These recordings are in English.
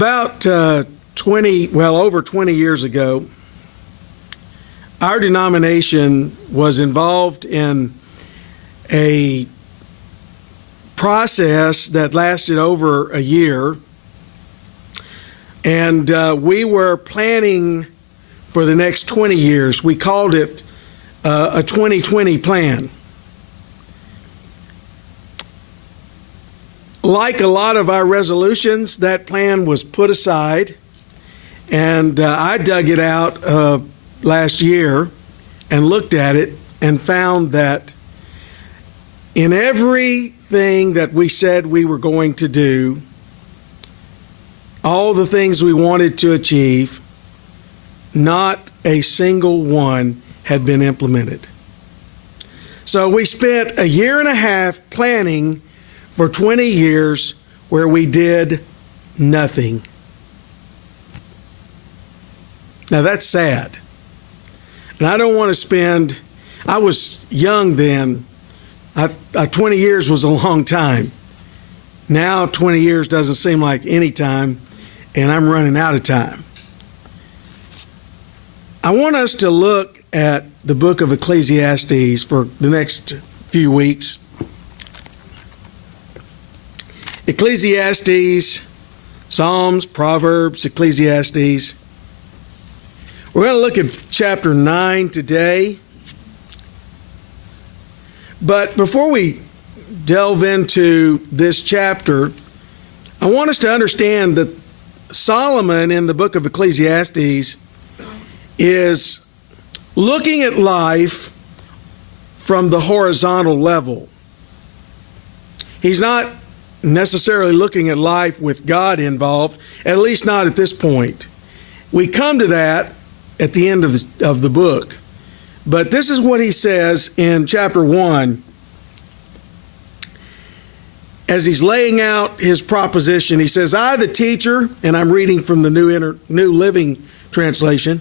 About over 20 years ago, our denomination was involved in a process that lasted over a year, and we were planning for the next 20 years. We called it a 2020 plan. Like a lot of our resolutions, that plan was put aside, and I dug it out last year and looked at it and found that in everything that we said we were going to do, all the things we wanted to achieve, not a single one had been implemented. So we spent a year and a half planning for 20 years where we did nothing. Now that's sad. And I don't want to spend, I was young then. 20 years was a long time. Now 20 years doesn't seem like any time, and I'm running out of time. I want us to look at the book of Ecclesiastes for the next few weeks. Ecclesiastes, Psalms, Proverbs, Ecclesiastes. We're going to look at chapter 9 today. But before we delve into this chapter, I want us to understand that Solomon in the book of Ecclesiastes is looking at life from the horizontal level. He's not necessarily looking at life with God involved, at least not at this point. We come to that at the end of the book. But this is what he says in chapter 1. As he's laying out his proposition, he says, I, the teacher, and I'm reading from the New Living Translation,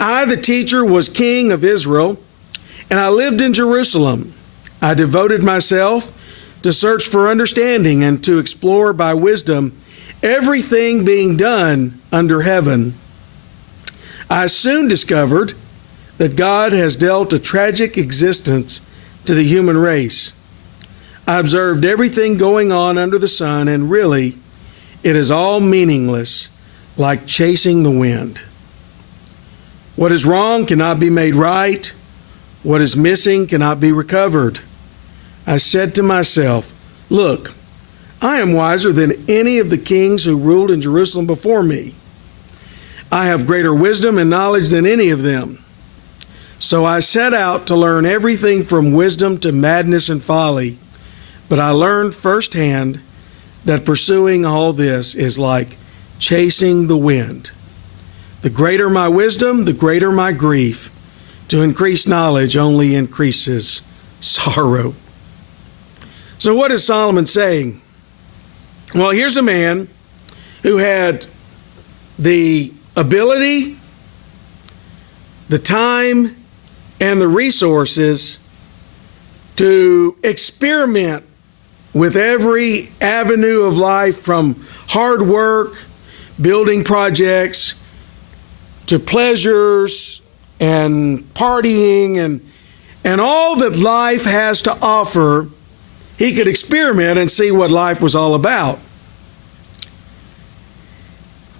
I, the teacher, was king of Israel, and I lived in Jerusalem. I devoted myself to search for understanding and to explore by wisdom everything being done under heaven. I soon discovered that God has dealt a tragic existence to the human race. I observed everything going on under the sun, and really, it is all meaningless, like chasing the wind. What is wrong cannot be made right. What is missing cannot be recovered. I said to myself, look, I am wiser than any of the kings who ruled in Jerusalem before me. I have greater wisdom and knowledge than any of them. So I set out to learn everything from wisdom to madness and folly. But I learned firsthand that pursuing all this is like chasing the wind. The greater my wisdom, the greater my grief. To increase knowledge only increases sorrow. So what is Solomon saying? Well, here's a man who had the ability, the time, and the resources to experiment with every avenue of life, from hard work, building projects, to pleasures and partying and all that life has to offer. He could experiment and see what life was all about.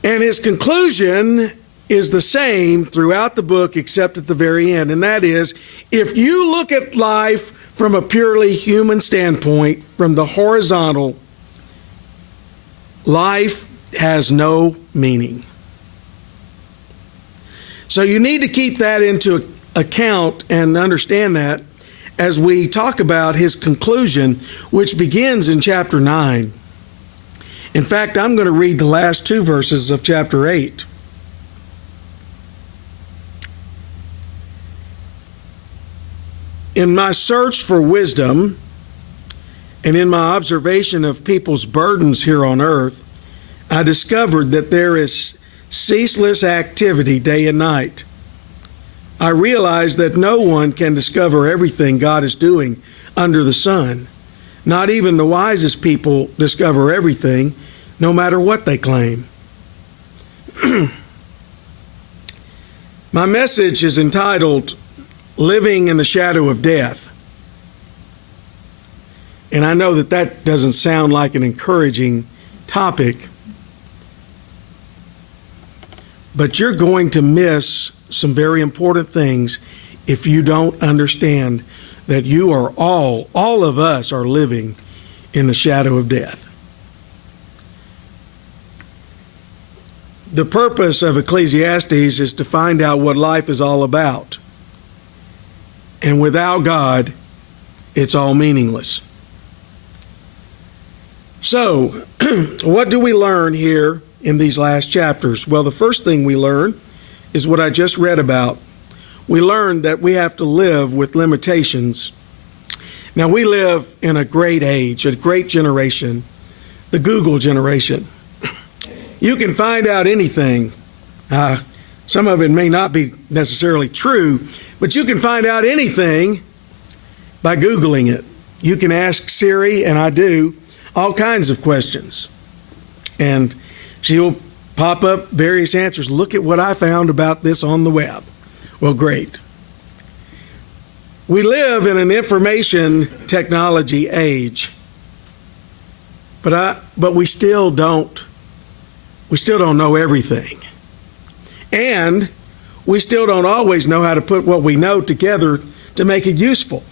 And his conclusion is the same throughout the book except at the very end, and that is, if you look at life from a purely human standpoint, from the horizontal, life has no meaning. So you need to keep that into account and understand that as we talk about his conclusion, which begins in chapter 9. In fact, I'm going to read the last 2 verses of chapter 8. In my search for wisdom and in my observation of people's burdens here on earth, I discovered that there is ceaseless activity day and night. I realized that no one can discover everything God is doing under the sun. Not even the wisest people discover everything. no matter what they claim. My message is entitled, Living in the Shadow of Death. And I know that doesn't sound like an encouraging topic, but you're going to miss some very important things if you don't understand that you are all of us are living in the shadow of death. The purpose of Ecclesiastes is to find out what life is all about. And without God, it's all meaningless. So, what do we learn here in these last chapters? Well, the first thing we learn is what I just read about. We learn that we have to live with limitations. Now, we live in a great age, a great generation, the Google generation. You can find out anything. Some of it may not be necessarily true, but you can find out anything by Googling it. You can ask Siri, and I do, all kinds of questions. And she will pop up various answers. Look at what I found about this on the web. Well, great. We live in an information technology age, but we still don't know everything. And we still don't always know how to put what we know together to make it useful.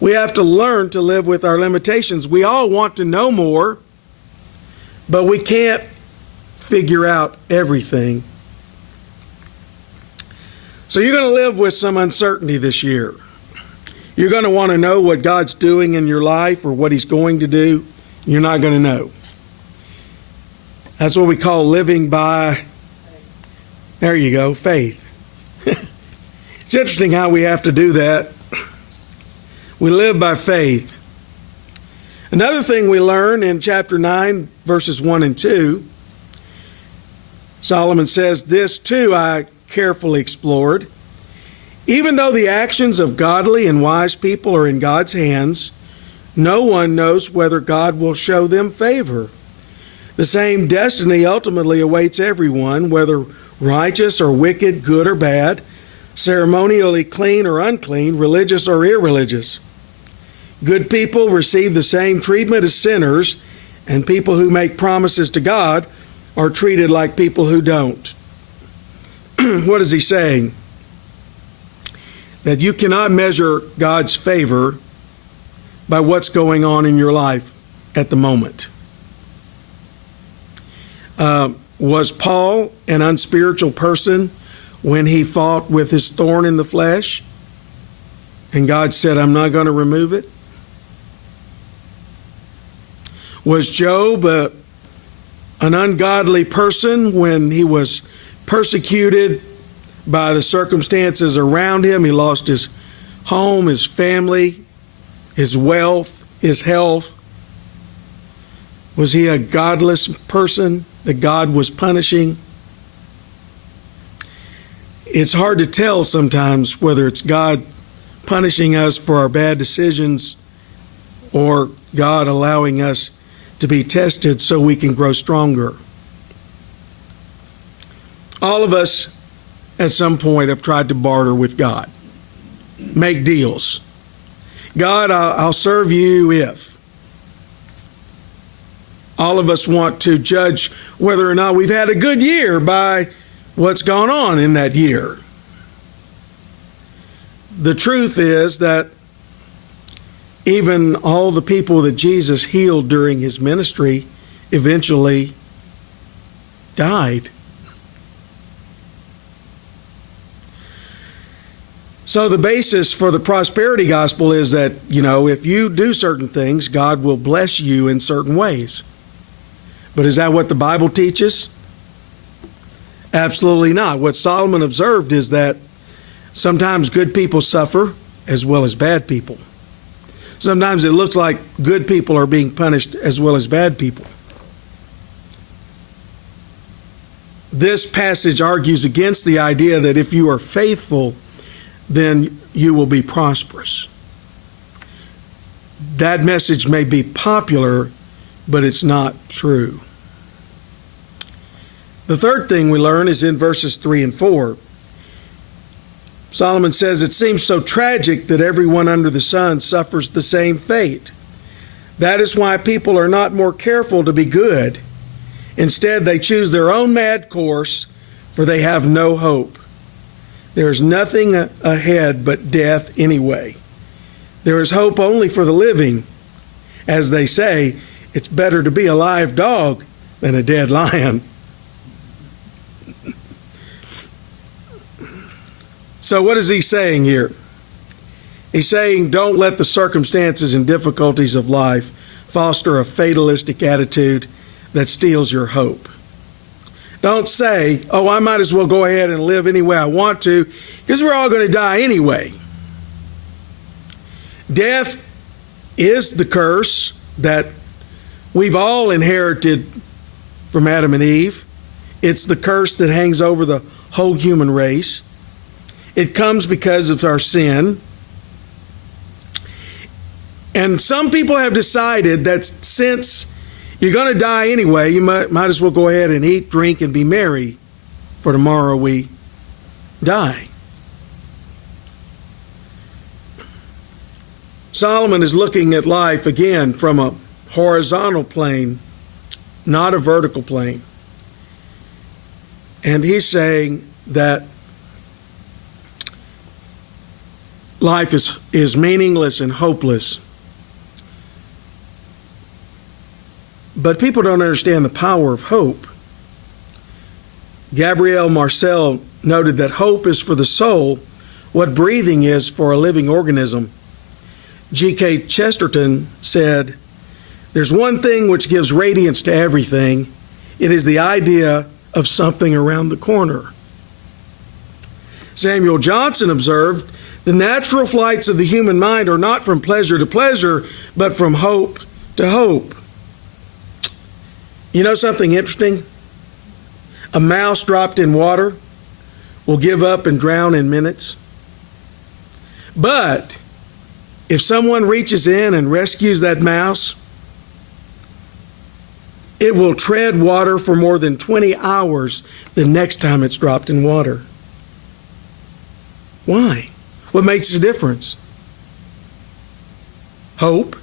We have to learn to live with our limitations. We all want to know more, but we can't figure out everything. So you're going to live with some uncertainty this year. You're going to want to know what God's doing in your life or what He's going to do. You're not going to know. That's what we call living by, there you go, faith. It's interesting how we have to do that. We live by faith. Another thing we learn in chapter 9, verses 1 and 2, Solomon says, "This too I carefully explored. Even though the actions of godly and wise people are in God's hands, no one knows whether God will show them favor. The same destiny ultimately awaits everyone, whether righteous or wicked, good or bad, ceremonially clean or unclean, religious or irreligious. Good people receive the same treatment as sinners, and people who make promises to God are treated like people who don't." What is he saying? That you cannot measure God's favor by what's going on in your life at the moment. Was Paul an unspiritual person when he fought with his thorn in the flesh? And God said, "I'm not going to remove it." Was Job an ungodly person when he was persecuted by the circumstances around him? He lost his home, his family, his wealth, his health. Was he a godless person that God was punishing? It's hard to tell sometimes whether it's God punishing us for our bad decisions or God allowing us to be tested so we can grow stronger. All of us at some point have tried to barter with God, make deals. God, I'll serve you if. All of us want to judge whether or not we've had a good year by what's gone on in that year. The truth is that even all the people that Jesus healed during his ministry eventually died. So the basis for the prosperity gospel is that, if you do certain things, God will bless you in certain ways. But is that what the Bible teaches? Absolutely not. What Solomon observed is that sometimes good people suffer as well as bad people. Sometimes it looks like good people are being punished as well as bad people. This passage argues against the idea that if you are faithful, then you will be prosperous. That message may be popular, but it's not true. The third thing we learn is in verses 3 and 4. Solomon says, it seems so tragic that everyone under the sun suffers the same fate. That is why people are not more careful to be good. Instead, they choose their own mad course, for they have no hope. There is nothing ahead but death anyway. There is hope only for the living. As they say, it's better to be a live dog than a dead lion. So what is he saying here? He's saying, don't let the circumstances and difficulties of life foster a fatalistic attitude that steals your hope. Don't say, oh, I might as well go ahead and live any way I want to, because we're all going to die anyway. Death is the curse that we've all inherited from Adam and Eve. It's the curse that hangs over the whole human race. It comes because of our sin. And some people have decided that since you're going to die anyway, you might as well go ahead and eat, drink, and be merry, for tomorrow we die. Solomon is looking at life again from a horizontal plane, not a vertical plane. And he's saying that life is meaningless and hopeless. But people don't understand the power of hope. Gabriel Marcel noted that hope is for the soul what breathing is for a living organism. G.K. Chesterton said, there's one thing which gives radiance to everything. It is the idea of something around the corner. Samuel Johnson observed, the natural flights of the human mind are not from pleasure to pleasure, but from hope to hope. You know something interesting? A mouse dropped in water will give up and drown in minutes. But if someone reaches in and rescues that mouse, it will tread water for more than 20 hours the next time it's dropped in water. Why? What makes the difference? Hope.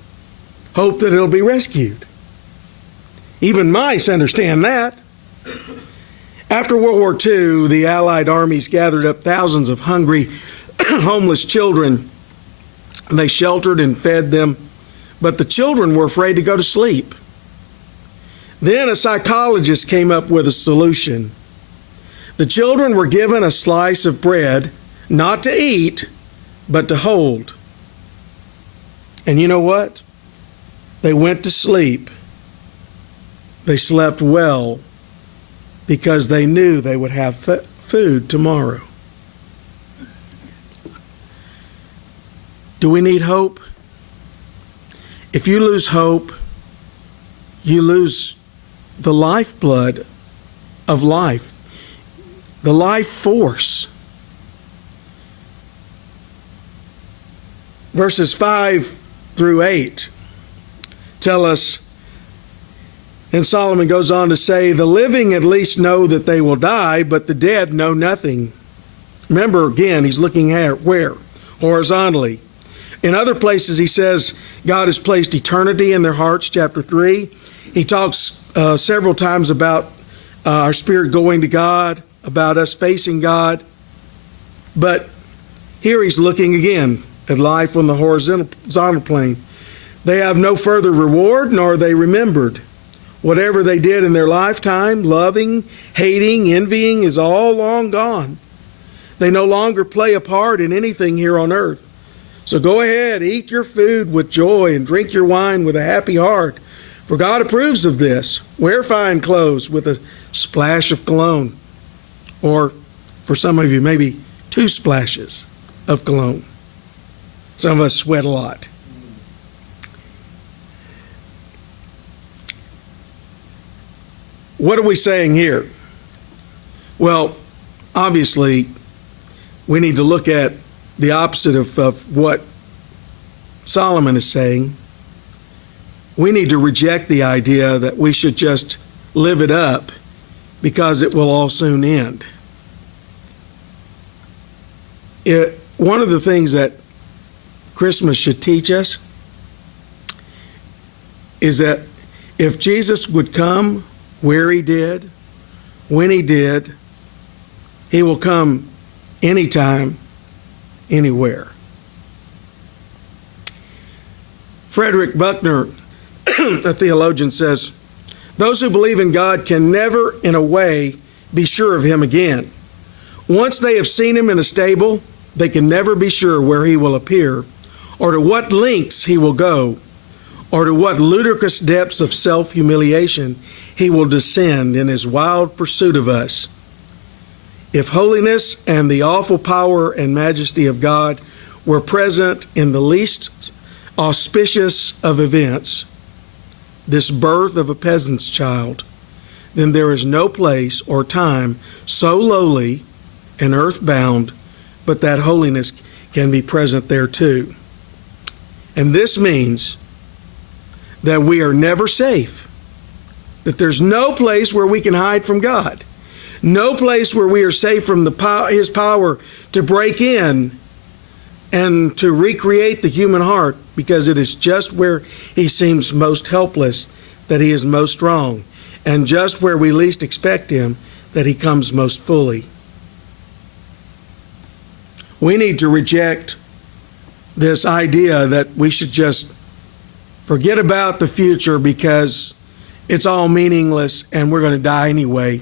Hope that it'll be rescued. Even mice understand that. After World War II, the Allied armies gathered up thousands of hungry, homeless children. They sheltered and fed them, but the children were afraid to go to sleep. Then a psychologist came up with a solution. The children were given a slice of bread, not to eat, but to hold. And you know what? They went to sleep. They slept well because they knew they would have food tomorrow. Do we need hope? If you lose hope, you lose the lifeblood of life, the life force. Verses 5 through 8 tell us, and Solomon goes on to say, the living at least know that they will die, but the dead know nothing. Remember, again, he's looking at where? Horizontally. In other places, he says God has placed eternity in their hearts, chapter 3. He talks several times about our spirit going to God, about us facing God. But here he's looking again at life on the horizontal plane. They have no further reward, nor are they remembered. Whatever they did in their lifetime, loving, hating, envying, is all long gone. They no longer play a part in anything here on earth. So go ahead, eat your food with joy and drink your wine with a happy heart. For God approves of this. Wear fine clothes with a splash of cologne. Or, for some of you, maybe 2 splashes of cologne. Some of us sweat a lot. What are we saying here? Well, obviously, we need to look at the opposite of what Solomon is saying. we need to reject the idea that we should just live it up because it will all soon end. One of the things that Christmas should teach us is that if Jesus would come where he did, when he did, he will come anytime, anywhere. Frederick Buechner, a theologian, says, those who believe in God can never, in a way, be sure of him again. Once they have seen him in a stable, they can never be sure where he will appear, or to what lengths he will go, or to what ludicrous depths of self-humiliation he will descend in his wild pursuit of us. If holiness and the awful power and majesty of God were present in the least auspicious of events, this birth of a peasant's child, then there is no place or time so lowly and earthbound, but that holiness can be present there too. And this means that we are never safe, that there's no place where we can hide from God, no place where we are safe from his power to break in and to recreate the human heart, because it is just where he seems most helpless that he is most strong, and just where we least expect him that he comes most fully. We need to reject this idea that we should just forget about the future because it's all meaningless and we're going to die anyway.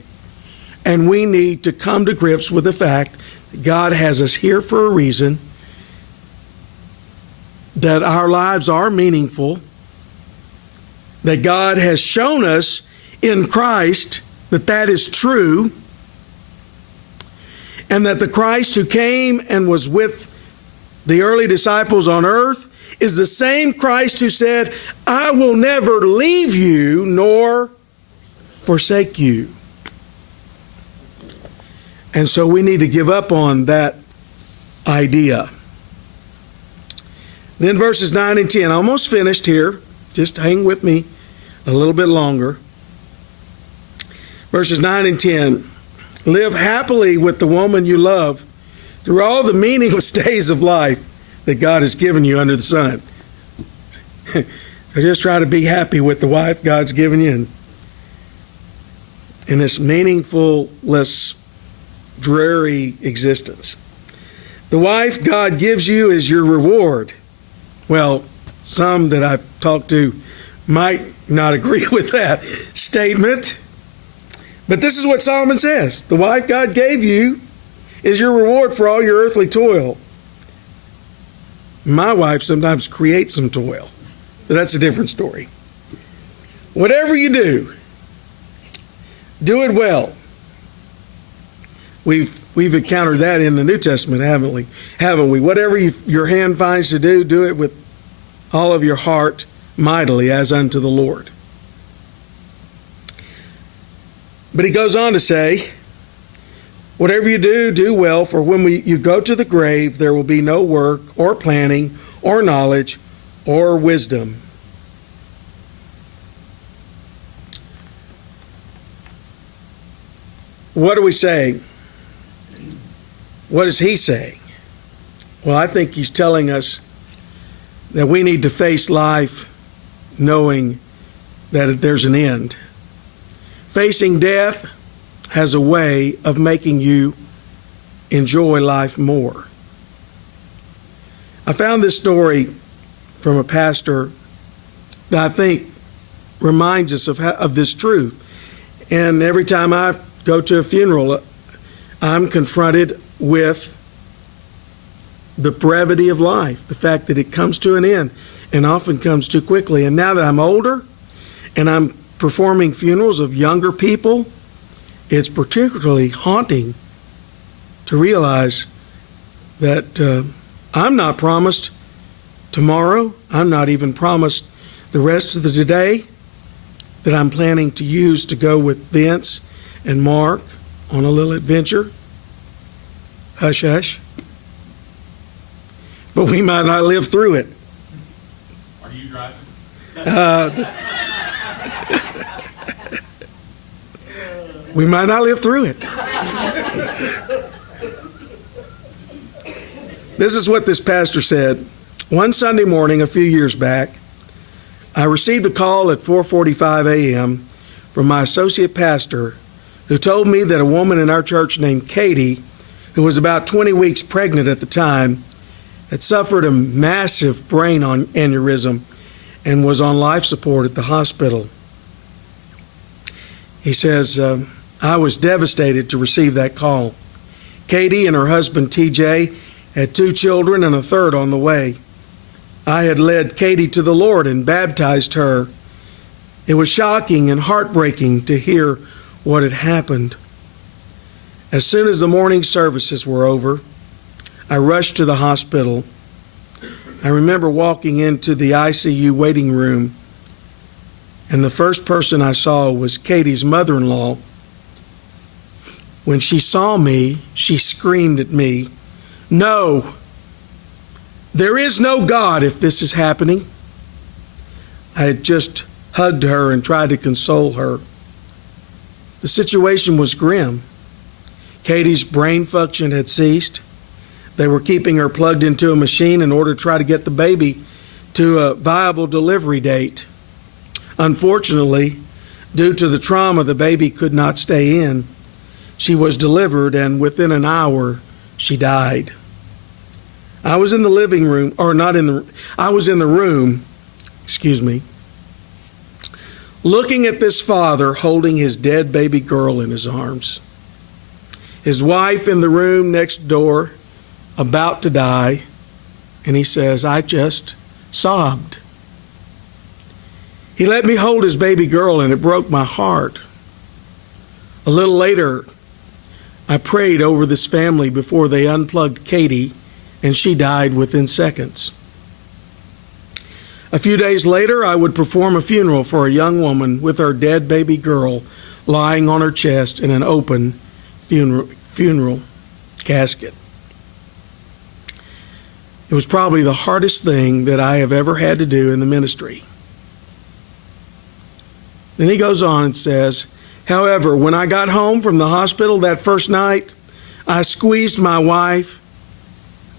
And we need to come to grips with the fact that God has us here for a reason, that our lives are meaningful, that God has shown us in Christ that that is true, and that the Christ who came and was with the early disciples on earth is the same Christ who said, I will never leave you nor forsake you. And so we need to give up on that idea. Then verses 9 and 10, almost finished here. Just hang with me a little bit longer. Verses 9 and 10, live happily with the woman you love through all the meaningless days of life that God has given you under the sun. Just try to be happy with the wife God's given you in this meaningless, dreary existence. The wife God gives you is your reward. Well, some that I've talked to might not agree with that statement. But this is what Solomon says. The wife God gave you is your reward for all your earthly toil. My wife sometimes creates some toil, but that's a different story. Whatever you do it well. We've encountered that in the New Testament, haven't we? Whatever your hand finds to do it with all of your heart, mightily, as unto the Lord. But he goes on to say, whatever you do well, for when you go to the grave, there will be no work or planning or knowledge or wisdom. What are we saying? What is he saying? Well, I think he's telling us that we need to face life knowing that there's an end. Facing death has a way of making you enjoy life more. I found this story from a pastor that I think reminds us of this truth. And every time I go to a funeral, I'm confronted with the brevity of life, the fact that it comes to an end and often comes too quickly. And now that I'm older and I'm performing funerals of younger people, it's particularly haunting to realize that I'm not promised tomorrow. I'm not even promised the rest of the today that I'm planning to use to go with Vince and Mark on a little adventure. Hush, hush. But we might not live through it. Are you driving? We might not live through it. This is what this pastor said. One Sunday morning a few years back, I received a call at 4:45 a.m. from my associate pastor who told me that a woman in our church named Katie, who was about 20 weeks pregnant at the time, had suffered a massive brain aneurysm and was on life support at the hospital. He says, I was devastated to receive that call. Katie and her husband TJ had 2 children and a third on the way. I had led Katie to the Lord and baptized her. It was shocking and heartbreaking to hear what had happened. As soon as the morning services were over, I rushed to the hospital. I remember walking into the ICU waiting room, and the first person I saw was Katie's mother-in-law. When she saw me, she screamed at me, "No, there is no God if this is happening." I had just hugged her and tried to console her. The situation was grim. Katie's brain function had ceased. They were keeping her plugged into a machine in order to try to get the baby to a viable delivery date. Unfortunately, due to the trauma, the baby could not stay in. She was delivered, and within an hour, she died. I was in the living room, I was in the room, looking at this father holding his dead baby girl in his arms. His wife in the room next door, about to die, and he says, I just sobbed. He let me hold his baby girl, and it broke my heart. A little later, I prayed over this family before they unplugged Katie, and she died within seconds. A few days later, I would perform a funeral for a young woman with her dead baby girl lying on her chest in an open funeral casket. It was probably the hardest thing that I have ever had to do in the ministry. Then he goes on and says, however, when I got home from the hospital that first night, I squeezed my wife.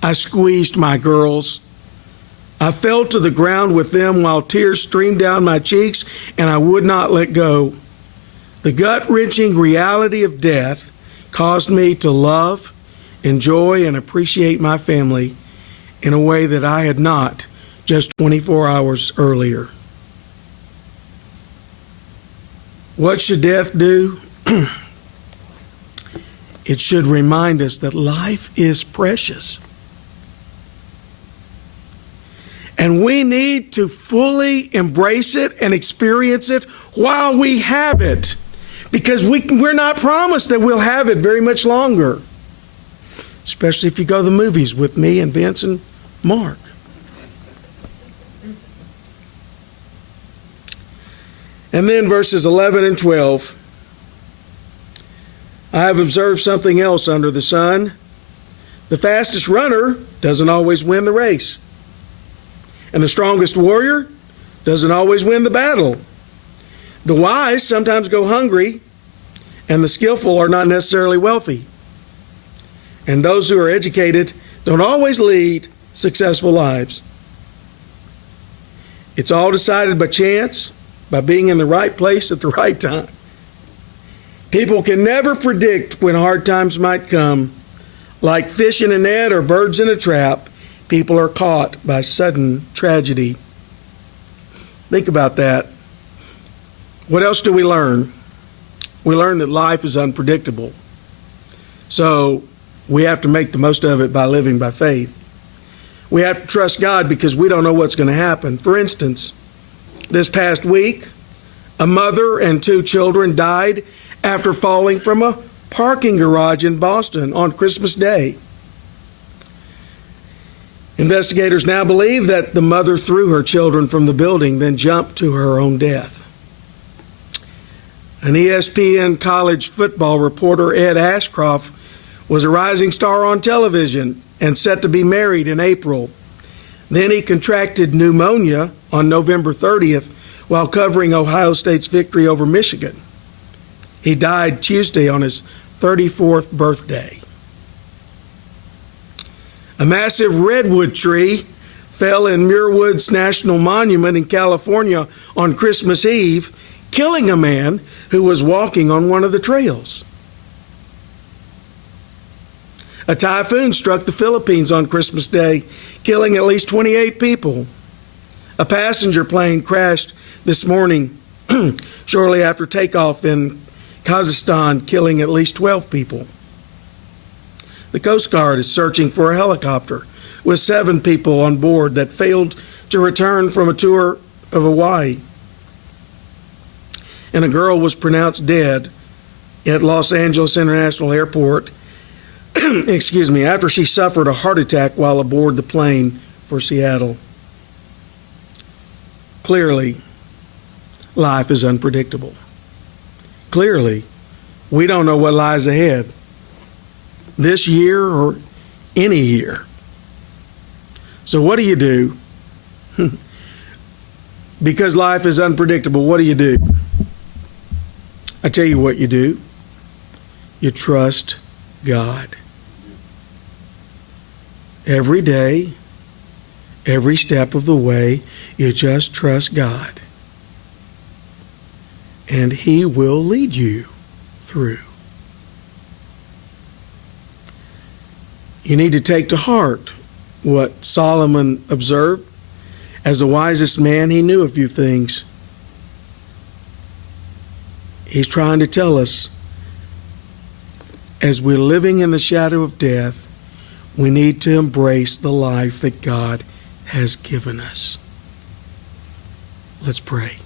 I squeezed my girls. I fell to the ground with them while tears streamed down my cheeks, and I would not let go. The gut-wrenching reality of death caused me to love, enjoy, and appreciate my family in a way that I had not just 24 hours earlier. What should death do? It should remind us that life is precious. And we need to fully embrace it and experience it while we have it. Because we're not promised that we'll have it very much longer. Especially if you go to the movies with me and Vince and Mark. And then verses 11 and 12. I have observed something else under the sun. The fastest runner doesn't always win the race. And the strongest warrior doesn't always win the battle. The wise sometimes go hungry, and the skillful are not necessarily wealthy. And those who are educated don't always lead successful lives. It's all decided by chance, by being in the right place at the right time. People can never predict when hard times might come. Like fish in a net or birds in a trap, people are caught by sudden tragedy. Think about that. What else do we learn? We learn that life is unpredictable. So we have to make the most of it by living by faith. We have to trust God because we don't know what's going to happen. For instance, this past week, a mother and 2 children died after falling from a parking garage in Boston on Christmas Day. Investigators now believe that the mother threw her children from the building, then jumped to her own death. An ESPN college football reporter, Ed Ashcroft, was a rising star on television and set to be married in April. Then he contracted pneumonia on November 30th while covering Ohio State's victory over Michigan. He died Tuesday on his 34th birthday. A massive redwood tree fell in Muir Woods National Monument in California on Christmas Eve, killing a man who was walking on one of the trails. A typhoon struck the Philippines on Christmas Day, killing at least 28 people. A passenger plane crashed this morning shortly after takeoff in Kazakhstan, killing at least 12 people. The Coast Guard is searching for a helicopter with 7 people on board that failed to return from a tour of Hawaii. And a girl was pronounced dead at Los Angeles International Airport after she suffered a heart attack while aboard the plane for Seattle. Clearly, life is unpredictable. Clearly, we don't know what lies ahead, this year or any year. So what do you do? Because life is unpredictable, what do you do? I tell you what you do. You trust God. Every day, every step of the way, you just trust God. And He will lead you through. You need to take to heart what Solomon observed. As the wisest man, he knew a few things. He's trying to tell us, as we're living in the shadow of death, we need to embrace the life that God has given us. Let's pray.